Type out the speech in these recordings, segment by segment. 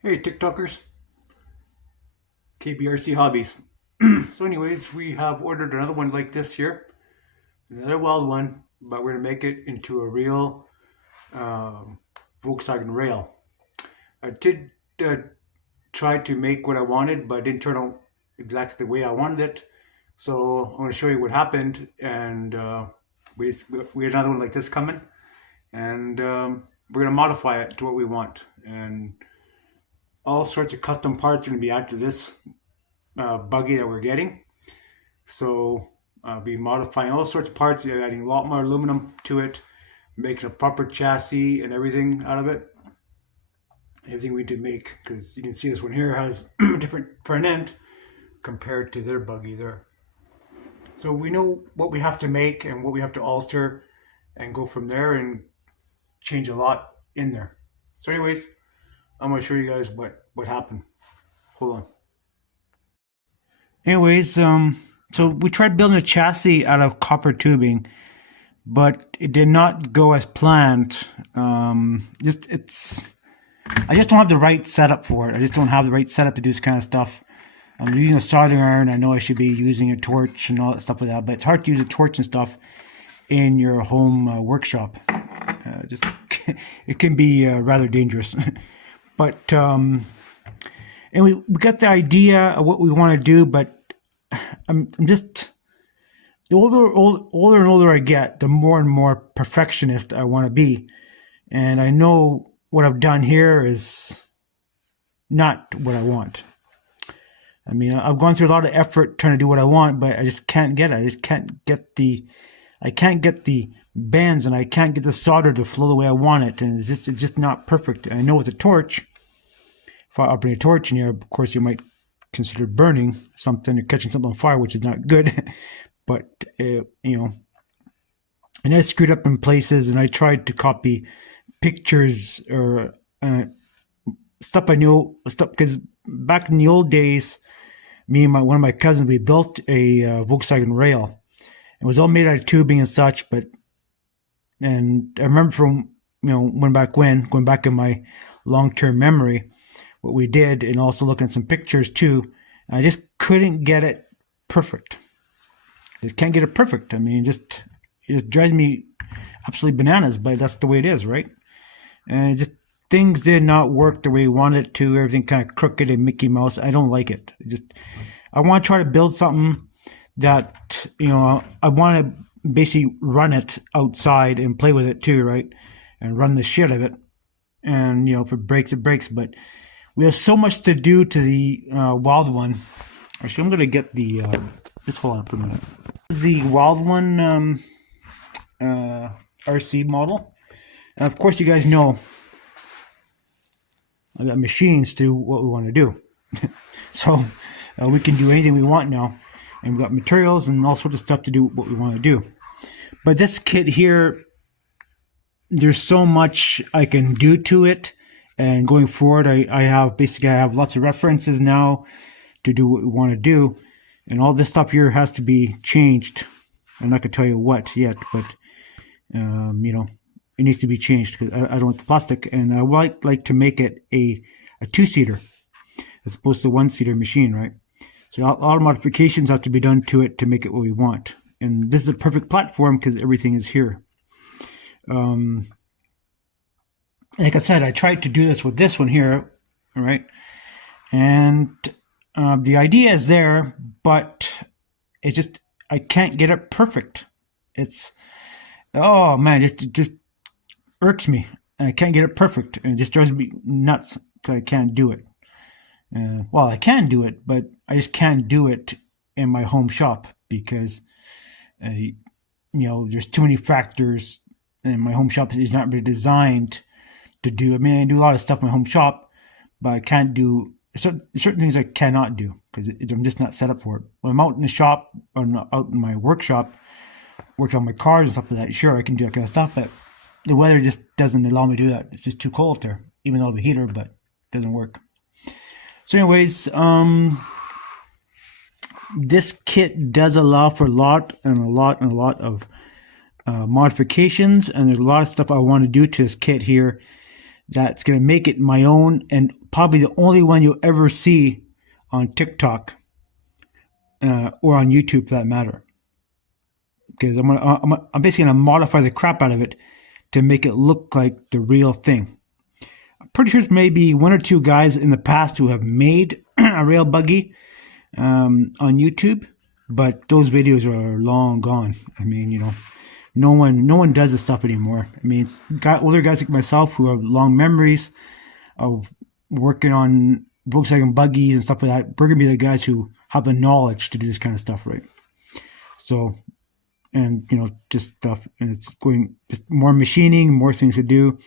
Hey TikTokers, KBRC Hobbies. So anyways, we have ordered another one like this here, another wild one, but we're gonna make it into a real um, Volkswagen rail. I did try to make what I wanted, but it didn't turn out exactly the way I wanted it. So I'm gonna show you what happened, and we had another one like this coming, and we're gonna modify it to what we want, and all sorts of custom parts are gonna be added to this buggy that we're getting. So I'll be modifying all sorts of parts, adding a lot more aluminum to it, making a proper chassis and everything out of it. Everything we did make, because you can see this one here has a different front end compared to their buggy there. So we know what we have to make and what we have to alter and go from there and change a lot in there. So anyways, I'm going to show you guys what happened. Hold on. Anyways, so we tried building a chassis out of copper tubing, but it did not go as planned. I just don't have the right setup for it. I just don't have the right setup to do this kind of stuff. I'm using a soldering iron. I know I should be using a torch and all that stuff like that, but it's hard to use a torch and stuff in your home workshop. Just it can be rather dangerous. But anyway, we got the idea of what we want to do, but I'm just the older and older I get, the more and more perfectionist I want to be, and I know what I've done here is not what I want. I mean, I've gone through a lot of effort trying to do what I want, but I just can't get it. I can't get the bands, and I can't get the solder to flow the way I want it, and it's just not perfect. And I know with a torch, if I operate a torch in here, of course, you might consider burning something or catching something on fire, which is not good. But and I screwed up in places, and I tried to copy pictures or stuff I knew stuff because back in the old days, me and one of my cousins, we built a Volkswagen rail. It was all made out of tubing and such, and I remember from going back in my long-term memory, what we did, and also looking at some pictures too. I just couldn't get it perfect. I just can't get it perfect. I mean, it just drives me absolutely bananas, but that's the way it is, right? And things did not work the way we wanted it to. Everything kind of crooked and Mickey Mouse. I don't like it. I want to try to build something that I want to basically run it outside and play with it too, right? And run the shit of it. And if it breaks, it breaks. But we have so much to do to the wild one. Actually, I'm going to get the. Just hold on for a minute. The wild one RC model. And of course, you guys know I got machines to do what we want to do. So we can do anything we want now. And we've got materials and all sorts of stuff to do what we want to do. But this kit here, there's so much I can do to it. And going forward, I have lots of references now to do what we want to do. And all this stuff here has to be changed. I'm not going to tell you what yet, but it needs to be changed because I don't want the plastic, and I would like to make it a two-seater as opposed to a one-seater machine, right? So a lot of modifications have to be done to it to make it what we want. And this is a perfect platform because everything is here. Like I said, I tried to do this with this one here, right? And the idea is there, but I can't get it perfect. Oh man, it just irks me. I can't get it perfect, and it just drives me nuts because I can't do it. Well, I can do it, but I just can't do it in my home shop because, there's too many factors, and my home shop is not really designed to do. I mean, I do a lot of stuff in my home shop, but I can't do certain things I cannot do because I'm just not set up for it. When I'm out in the shop or out in my workshop, working on my cars and stuff like that, sure, I can do that kind of stuff, but the weather just doesn't allow me to do that. It's just too cold there, even though I have a heater, but it doesn't work. So anyways, this kit does allow for a lot of modifications, and there's a lot of stuff I want to do to this kit here that's going to make it my own, and probably the only one you'll ever see on TikTok or on YouTube for that matter. Because I'm basically gonna modify the crap out of it to make it look like the real thing. I'm pretty sure it's maybe one or two guys in the past who have made a rail buggy on YouTube, but those videos are long gone. I mean, no one does this stuff anymore. I mean, it's older guys like myself who have long memories of working on Volkswagen buggies and stuff like that. We're gonna be the guys who have the knowledge to do this kind of stuff, right? So, and just stuff, and it's going just more machining, more things to do.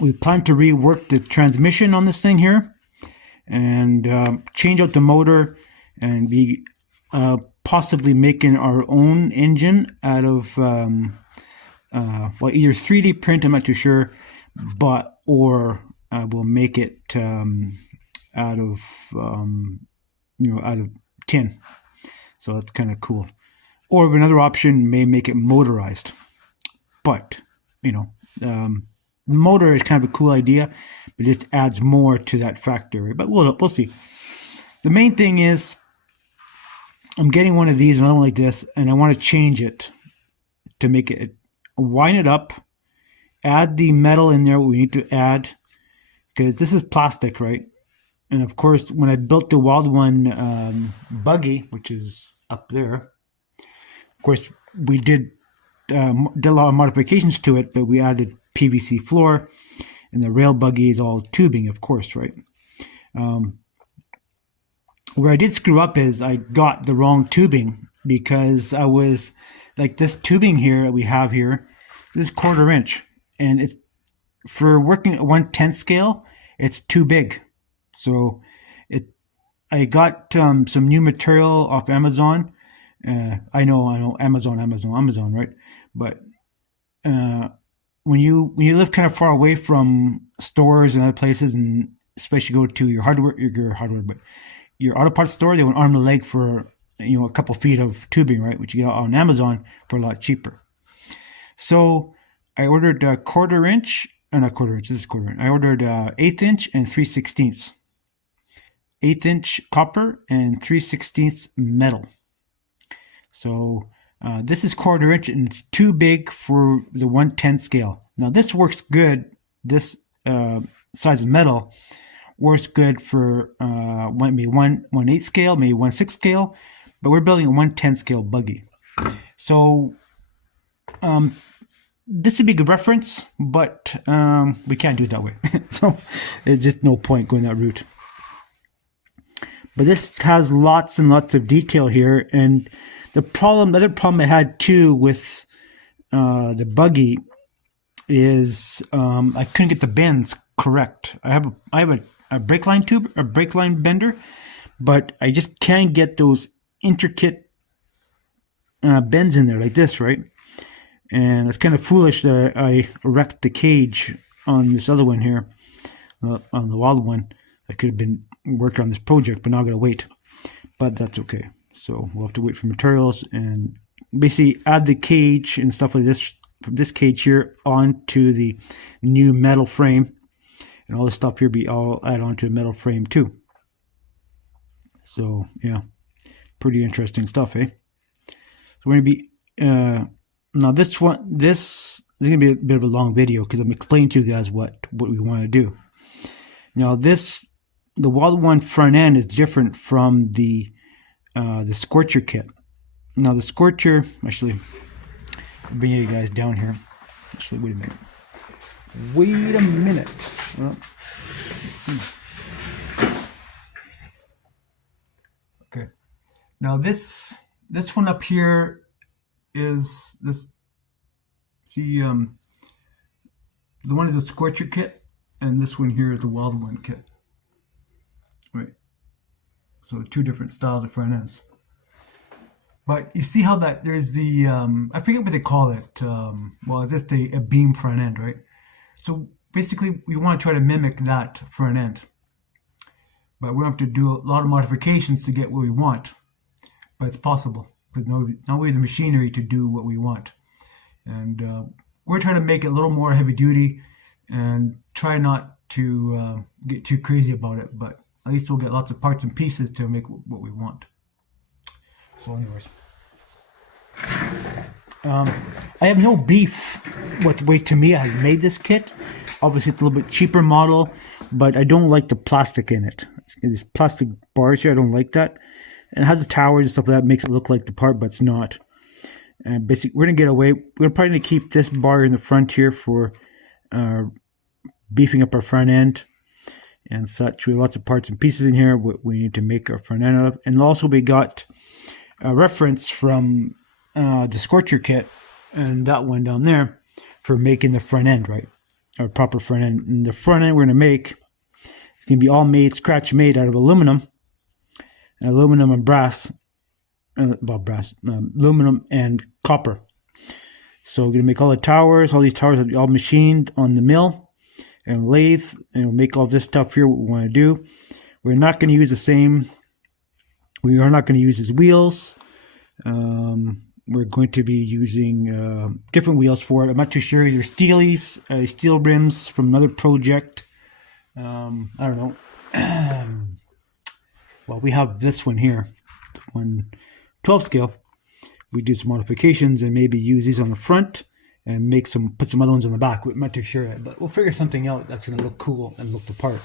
We plan to rework the transmission on this thing here, and change out the motor, and be possibly making our own engine out of either 3D print. I'm not too sure, or we'll make it out of tin. So that's kind of cool. Or another option may make it motorized, but the motor is kind of a cool idea, but it just adds more to that factor. But we'll see. The main thing is I'm getting one of these, another one like this, and I want to change it to make it, wind it up, add the metal in there we need to add, because this is plastic, right? And of course, when I built the Wildone buggy, which is up there, of course, we did a lot of modifications to it, but we added PVC floor, and the rail buggy is all tubing, of course, right? Where I did screw up is I got the wrong tubing, because I was like, this tubing here that we have here, this is 1/4 inch, and it's for working at 1/10 scale, it's too big. So I got some new material off Amazon. I know Amazon, right? But when you live kind of far away from stores and other places, and especially go to your auto parts store, they want arm and leg for a couple feet of tubing, right? Which you get on Amazon for a lot cheaper. So I ordered a 1/4 inch, not 1/4 inch. This is 1/4 inch. I ordered 1/8 inch and 3/16. 1/8 inch copper and 3/16 metal. So this is 1/4 inch, and it's too big for the 1/10 scale. Now this works good. This size of metal works good for maybe 1/8 scale, maybe 1/6 scale, but we're building a 1/10 scale buggy. So this would be a good reference, but we can't do it that way. So it's just no point going that route. But this has lots and lots of detail here, and the other problem I had too with the buggy is I couldn't get the bends correct. I have a brake line tube, a brake line bender, but I just can't get those intricate bends in there like this, right? And it's kind of foolish that I wrecked the cage on this other one here, on the wild one. I could have been working on this project, but now I'm going to wait. But that's okay. So we'll have to wait for materials and basically add the cage and stuff like this, this cage here, onto the new metal frame. And all this stuff here be all add onto a metal frame too. So yeah, pretty interesting stuff, eh? So we're going to be... now this is going to be a bit of a long video, because I'm explaining to you guys what we want to do. Now the Wildone front end is different from the Scorcher kit. Now the Scorcher, actually, I'll bring you guys down here. Actually, wait a minute. Well, let's see. Okay. Now this one up here is this. See, the one is a Scorcher kit, and this one here is the Wildone kit. Right. So two different styles of front ends. But you see how that there's the I forget what they call it. Well, it's just a beam front end, right? So basically, we want to try to mimic that front end, but we have to do a lot of modifications to get what we want. But it's possible, because now we have the machinery to do what we want, and we're trying to make it a little more heavy duty, and try not to get too crazy about it, but at least we'll get lots of parts and pieces to make what we want. So anyways, I have no beef with the way Tamiya has made this kit. Obviously it's a little bit cheaper model, but I don't like the plastic in it. It's plastic bars here, I don't like that. And it has the towers and stuff like that, makes it look like the part, but it's not. And basically we're gonna get away. We're probably gonna keep this bar in the front here for beefing up our front end and such. We have lots of parts and pieces in here what we need to make our front end out of. And also we got a reference from the Scorcher kit and that one down there for making the front end, right? Our proper front end. And the front end we're going to make, it's going to be all made, scratch made out of aluminum and brass, aluminum and copper. So we're going to make all the towers, all these towers will be all machined on the mill and lathe, and we'll make all this stuff here, what we want to do. We're not going to use the same, we are not going to use his wheels. We're going to be using different wheels for it. I'm not too sure. Either Steelies, steel rims from another project. I don't know. Well, we have this one here, 1/12 scale. We do some modifications and maybe use these on the front and put some other ones on the back. I'm not too sure yet, but we'll figure something out that's going to look cool and look the part.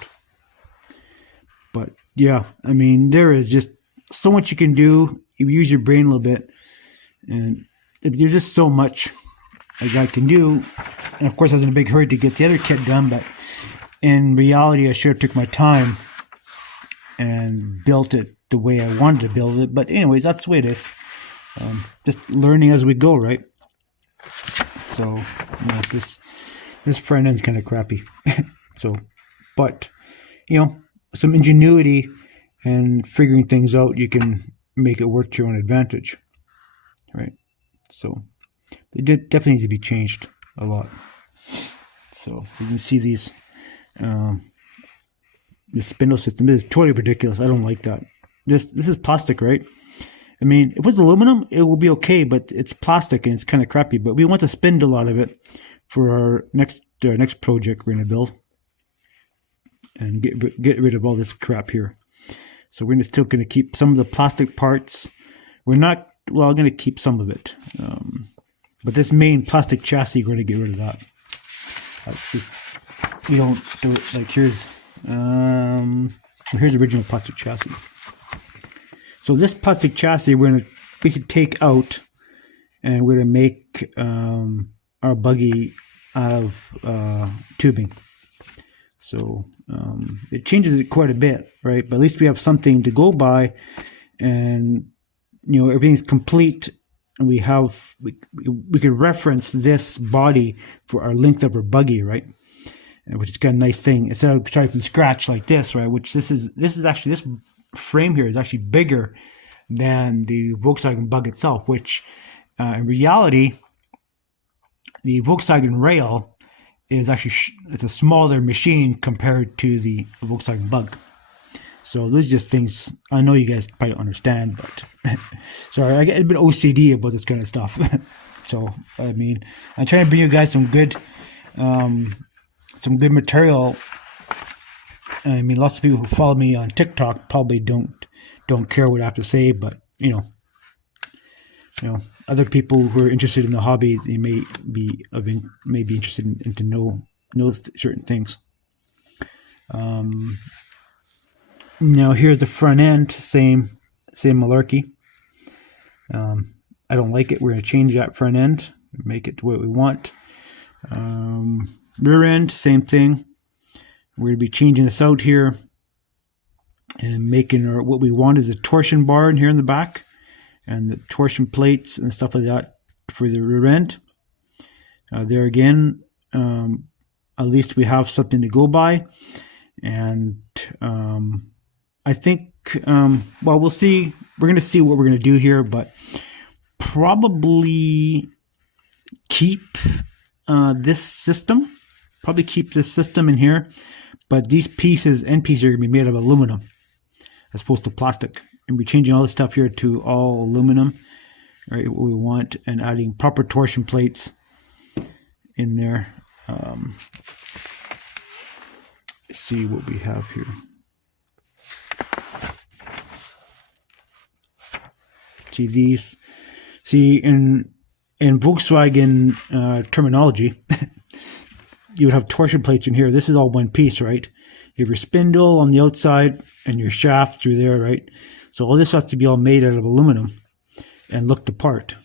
But yeah, I mean, there is just so much you can do. You use your brain a little bit, and there's just so much a guy can do. And of course, I was in a big hurry to get the other kit done, but in reality, I sure took my time and built it the way I wanted to build it. But anyways, that's the way it is. Just learning as we go, right? So you know, this front end's kind of crappy. So, but you know, some ingenuity and figuring things out, you can make it work to your own advantage, right? So they definitely need to be changed a lot. So you can see these, the spindle system. This is totally ridiculous. I don't like that. This is plastic, right? I mean, if it was aluminum, it will be okay, but it's plastic and it's kind of crappy. But we want to spindle out of it for our next project we're going to build and get rid of all this crap here. So we're still going to keep some of the plastic parts. We're not, well, I'm going to keep some of it. But this main plastic chassis, we're going to get rid of that. That's just, we don't do it. Like here's the original plastic chassis. So this plastic chassis, we're going to basically take out, and we're going to make our buggy out of tubing. So it changes it quite a bit, right? But at least we have something to go by, and you know, everything's complete, and we can reference this body for our length of our buggy, right? Which is kind of a nice thing instead of starting from scratch like this, right? Which this is actually, this frame here is actually bigger than the Volkswagen Bug itself, which in reality, the Volkswagen Rail is actually it's a smaller machine compared to the Volkswagen Bug. So those are just things I know you guys probably don't understand, but sorry, I get a bit OCD about this kind of stuff. So I mean, I'm trying to bring you guys some good material. I mean, lots of people who follow me on TikTok probably don't care what I have to say, but you know, other people who are interested in the hobby, they may be interested in to know certain things. Now here's the front end, same malarkey. I don't like it. We're going to change that front end, make it the way we want. Rear end, same thing. We're going to be changing this out here and making what we want is a torsion bar in here in the back and the torsion plates and stuff like that for the rear end. There again, at least we have something to go by. And I think, well, we'll see. We're going to see what we're going to do here, but probably keep this system. Probably keep this system in here. But these end pieces are going to be made of aluminum as opposed to plastic. And we're changing all this stuff here to all aluminum, right? What we want, and adding proper torsion plates in there. see what we have here. See these. See in Volkswagen terminology, you would have torsion plates in here. This is all one piece, right? You have your spindle on the outside and your shaft through there, right? So all this has to be all made out of aluminum and look the part.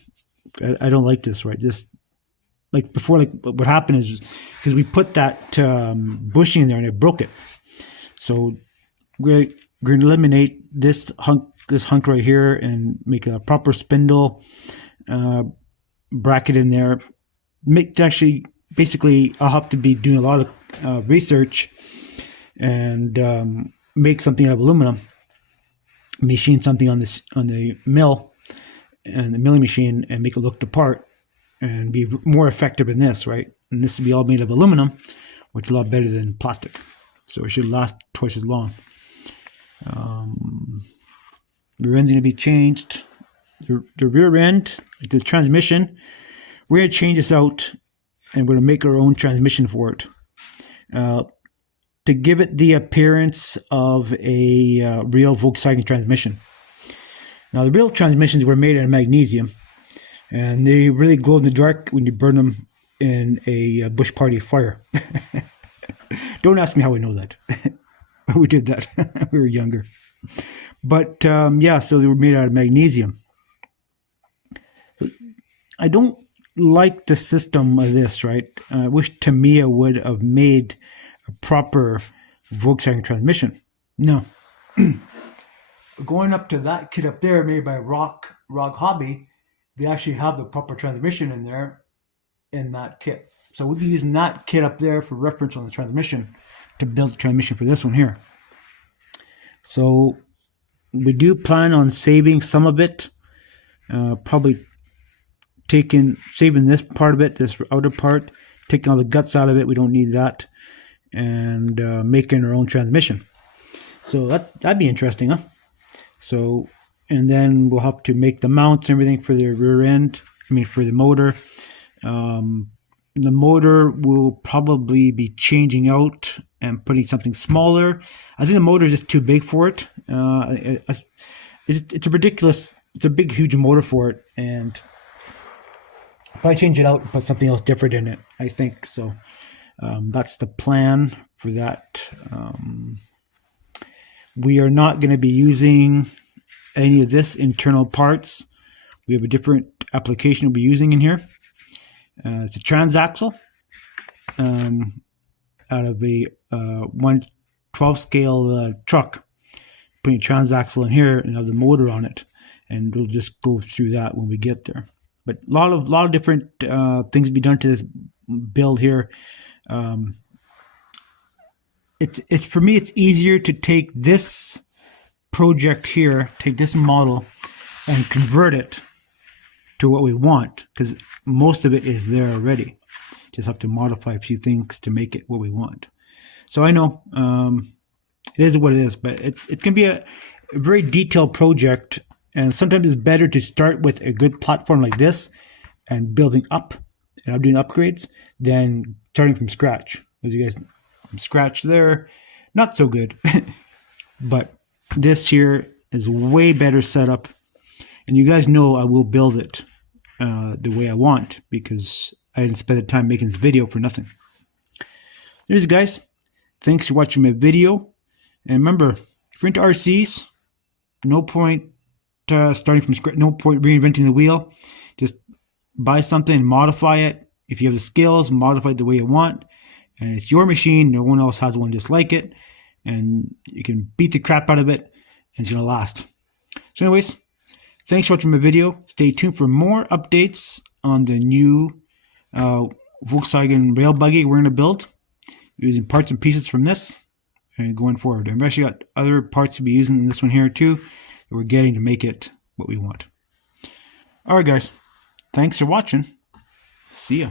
I don't like this, right? This, like before, like what happened is because we put that bushing in there and it broke it. So we're going to eliminate this hunk right here and make a proper spindle bracket in there. Basically, I'll have to be doing a lot of research and make something out of aluminum, machine something on the mill and the milling machine and make it look the part and be more effective in this, right? And this will be all made of aluminum, which is a lot better than plastic. So it should last twice as long. The rear end's going to be changed. The rear end, the transmission, we're going to change this out and we're going to make our own transmission for it. To give it the appearance of a real Volkswagen transmission. Now, the real transmissions were made out of magnesium, and they really glow in the dark when you burn them in a bush party fire. Don't ask me how I know that. We did that. We were younger. But yeah, so they were made out of magnesium. I don't like the system of this, right? I wish Tamiya would have made a proper Volkswagen transmission. No. Going up to that kit up there made by Rock Hobby, they actually have the proper transmission in there in that kit. So we'll be using that kit up there for reference on the transmission to build the transmission for this one here. So we do plan on saving some of it, probably saving this part of it, this outer part, taking all the guts out of it. We don't need that, and making our own transmission. So that'd be interesting, huh? So, and then we'll have to make the mounts and everything for the rear end. For the motor. The motor will probably be changing out and putting something smaller. I think the motor is just too big for it. It's a big, huge motor for it, and if I change it out and put something else different in it, I think so. That's the plan for that. We are not going to be using any of this internal parts. We have a different application we'll be using in here. It's a transaxle out of a 1/12 scale truck. Putting a transaxle in here and have the motor on it, and we'll just go through that when we get there. But a lot of different things be done to this build here. It's for me, it's easier to take this project here, take this model, and convert it to what we want, because most of it is there already. Just have to modify a few things to make it what we want. So I know it is what it is, but it can be a very detailed project, and sometimes it's better to start with a good platform like this and building up and doing upgrades than starting from scratch. As you guys know, from scratch there, not so good. But this here is way better setup, and you guys know I will build it the way I want, because I didn't spend the time making this video for nothing. There's it, guys. Thanks for watching my video. And remember, if you're into RCs, no point starting from scratch, no point reinventing the wheel. Just buy something, modify it. If you have the skills, modify it the way you want. And it's your machine. No one else has one just like it. And you can beat the crap out of it, and it's going to last. So anyways, thanks for watching my video. Stay tuned for more updates on the new Volkswagen rail buggy we're going to build, using parts and pieces from this and going forward. I've actually got other parts to be using in this one here too that we're getting to make it what we want. Alright guys, thanks for watching. See ya.